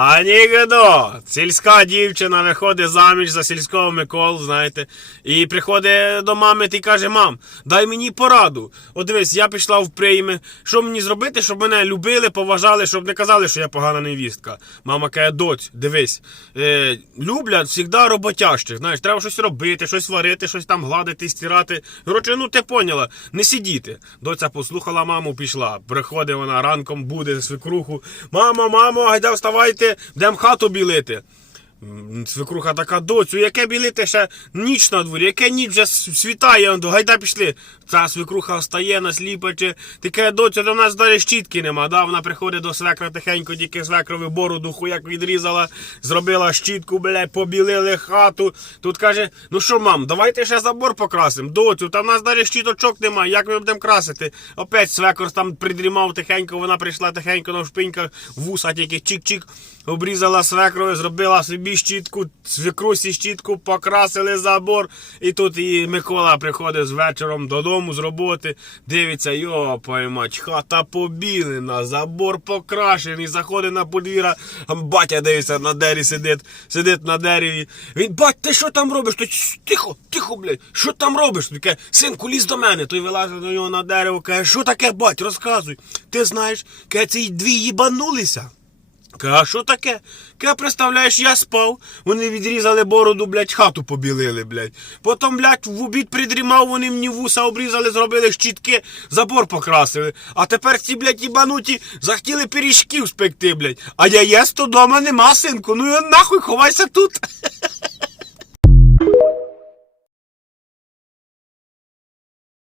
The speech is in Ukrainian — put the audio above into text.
А сільська дівчина виходить заміж за сільського Миколу, знаєте, і приходить до мами і каже: мам, дай мені пораду. От дивись, я пішла в прийми. Що мені зробити, щоб мене любили, поважали, щоб не казали, що я погана невістка. Мама каже, доць, дивись, е, люблять завжди роботящих. Знаєш, треба щось робити, щось варити, щось там гладити, стирати. Коротше, ну ти поняла, не сидіти. Доця послухала маму, пішла. Приходить вона ранком, буде свекруху. Мамо, мамо, гайда вставайте, будемо хату білити. Свекруха така, доцю, яке білити ще ніч на дворі, яке ніч вже світає, гайда пішли. Ця свекруха встає, насліпаче, таке, доцю, до нас далі щітки нема. Да? Вона приходить до свекра тихенько, тільки свекрові бороду хуяк відрізала, зробила щітку, блядь, побілили хату. Тут каже, ну що, мам, давайте ще забор покрасимо. Доцю, та в нас далі щіточок немає, як ми будемо красити? Опять свекор там придрімав тихенько, вона прийшла тихенько на шпиньках, вуса тільки чик-чик. Обрізала свекрові, зробила собі щітку, свекрусі щітку, покрасили забор. І тут і Микола приходить з вечором додому з роботи, дивиться, йопай мать, хата побілена, забор покрашений, заходить на подвір'я, батя дивиться на дереві сидить, сидить на дереві. Він, бать, ти що там робиш? Ти тихо, тихо, блядь, що там робиш? Він каже, синку, лізь до мене. Той вилазить до нього на дерево, каже, що таке, бать, розказуй. Ти знаєш, каже, ці дві їбанулися. Каже, що таке? Каже, представляєш, я спав, вони відрізали бороду, блядь, хату побілили, блядь. Потім, блядь, в обід придрімав, вони мені вуса обрізали, зробили щітки, забор покрасили. А тепер ці, блядь, їбануті захотіли пиріжків спекти, блядь. А я то дома нема, синку. Ну і нахуй ховайся тут.